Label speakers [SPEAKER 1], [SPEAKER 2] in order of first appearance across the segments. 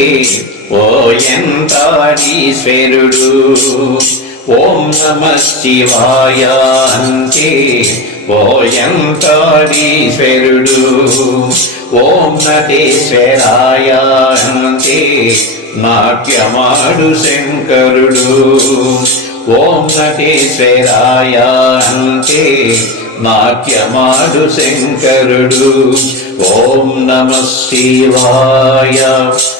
[SPEAKER 1] ఓ ఓయంతాడీశ్వరుడు ఓం నమ శివాయ అంటే ఓయంతాడీశ్వరుడు ఓం నటేశ్వరాయ అంటే నాట్యమాడు శంకరుడు. ఓం నటేశ్వరాయ అంటే నాట్యమాడు శంకరుడు. ఓం నమ శివాయ.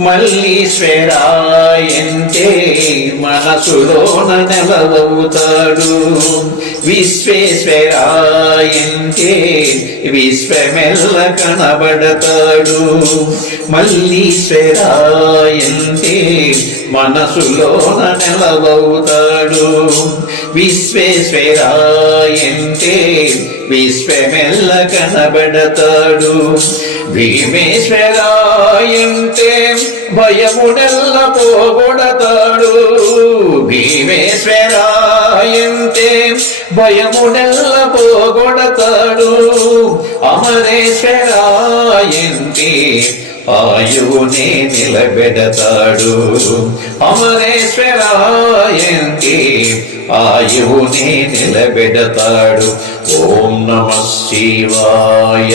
[SPEAKER 1] మల్లీశ్వరాయంటే మనసులోన నెలవవుతాడు విశ్వేశ్వరాయంటే విశ్వమెల్ల కనబడతాడు. మల్లీశ్వరాయంటే మనసులోన నెలవవుతాడు విశ్వేశ్వరాయంటే విశ్వమెల్ల కనబడతాడు. ಭೀಮೇಶ್ವರಾಯಂತೆ ಭಯವುಡೆಲ್ಲ ಪೋಗೊಡತಾಡು ಭೀಮೇಶ್ವರಾಯಂತೆ ಭಯವುಡೆಲ್ಲ ಪೋಗೊಡತಾಡು ಅಮರೇಶ್ವರಾಯಂತೆ ఆయునే నిలబెడతాడు అమరేశ్వరాయంకి ఆయునే నిలబెడతాడు ఓం నమ శివాయ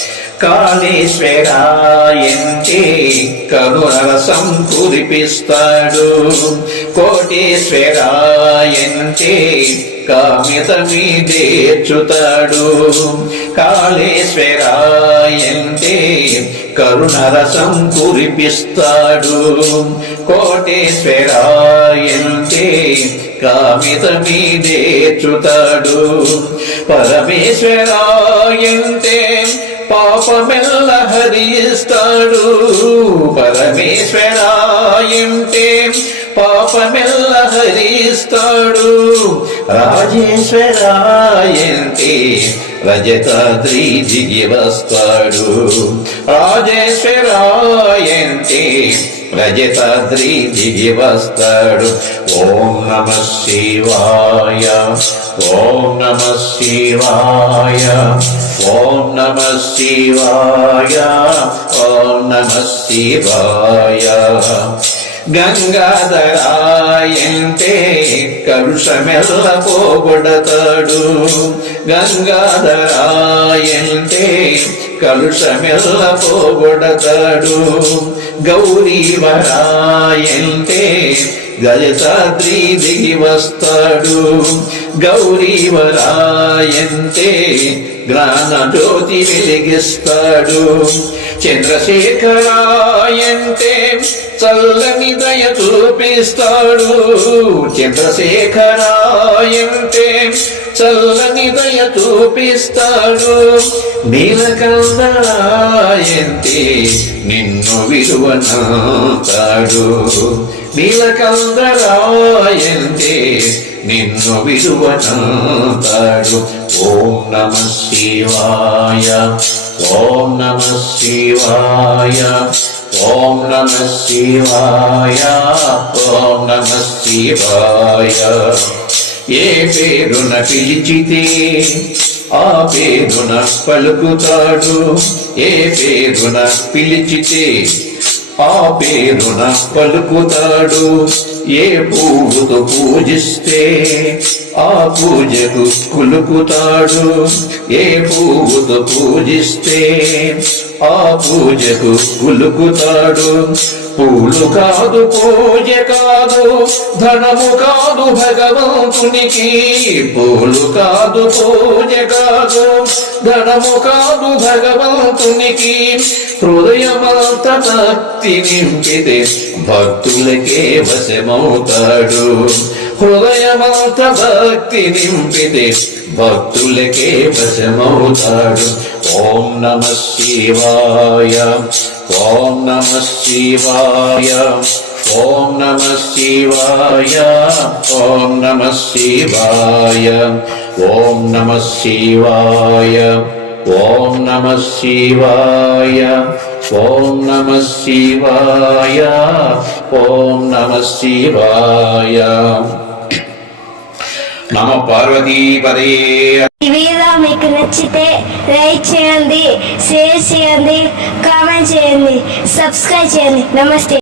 [SPEAKER 1] కాళేశ్వరాయంటే కరుణరసం కురిపిస్తాడు. కోటేశ్వరాయంటే కామిత మీదేర్చుతాడు కాళేశ్వరాయంటే కరుణరసం కురిపిస్తాడు. కోటేశ్వరాయంటే కామిత మీదేర్చుతాడు పరమేశ్వరాయంటే పాపమెల్ల హరిస్తాడు. పరమేశ్వరాయంటే పాపమెల్ల హరిస్తాడు. రాజేశ్వరాయంటే రజతాద్రి దిగి వస్తాడు. రాజేశ్వరాయంటే రజతాద్రి దిగి వస్తాడు ఓం నమ శివాయ ఓం నమ శివాయ ఓం నమ శివాయ ఓం నమ శివాయ. గంగాధరాయంటే కలుషమెల్ల పోగొడతాడు. గంగాధరాయంటే కలుషమెల్ల పోగొడతాడు. గౌరీవరాయంటే గజతాద్రి దిగి వస్తాడు గౌరీవరాయంతే జ్ఞాన జ్యోతి వెలిగిస్తాడు. చంద్రశేఖరాయంటే చల్లని దయ చూపిస్తాడు. చంద్రశేఖరాయంతే చల్లని దయ చూపిస్తాడు. నీలకందరాయంతే నిన్ను విలువనాతాడు నీలకందరాయంతి నిన్ను విలువనాతాడు ఓం నమ శివాయ ఓం నమ శివాయ ఓం నమ శివాయ ఓం నమ శివాయ. ఏ పేరున పిలిచితే ఆ పేరున పలుకుతాడు. ఏ పేరున పిలిచితే ఆ పేరున పలుకుతాడు. ఏ పువ్వుతో పూజిస్తే ఆ పూజకు కులుకుతాడు ఏ పువ్వుతో పూజిస్తే ఆ పూజకు కులుకుతాడు పూలు కాదు పూజ కాదు ధనము కాదు భగవంతునికి పూలు కాదు పూజ కాదు ధనము కాదు భగవంతునికి హృదయమంత భక్తి నింపితే భక్తులకే వశమవుతాడు. హృదయమంత భక్తి నింపితే భక్తులకే వశమవుతాడు. ఓం నమ శివాయ ఓం నమ శివాయ ఓం నమ శివాయ ఓం నమ శివాయ ఓం నమ శివాయ ఓం నమ శివాయ. ఓం నమ శివాయ ఓం నమ శివాయ. నమ పార్వతీపదే
[SPEAKER 2] ఈ వీడియో మీకు నచ్చితే లైక్ చేయండి షేర్ చేయండి కామెంట్ చేయండి సబ్స్క్రైబ్ చేయండి. నమస్తే.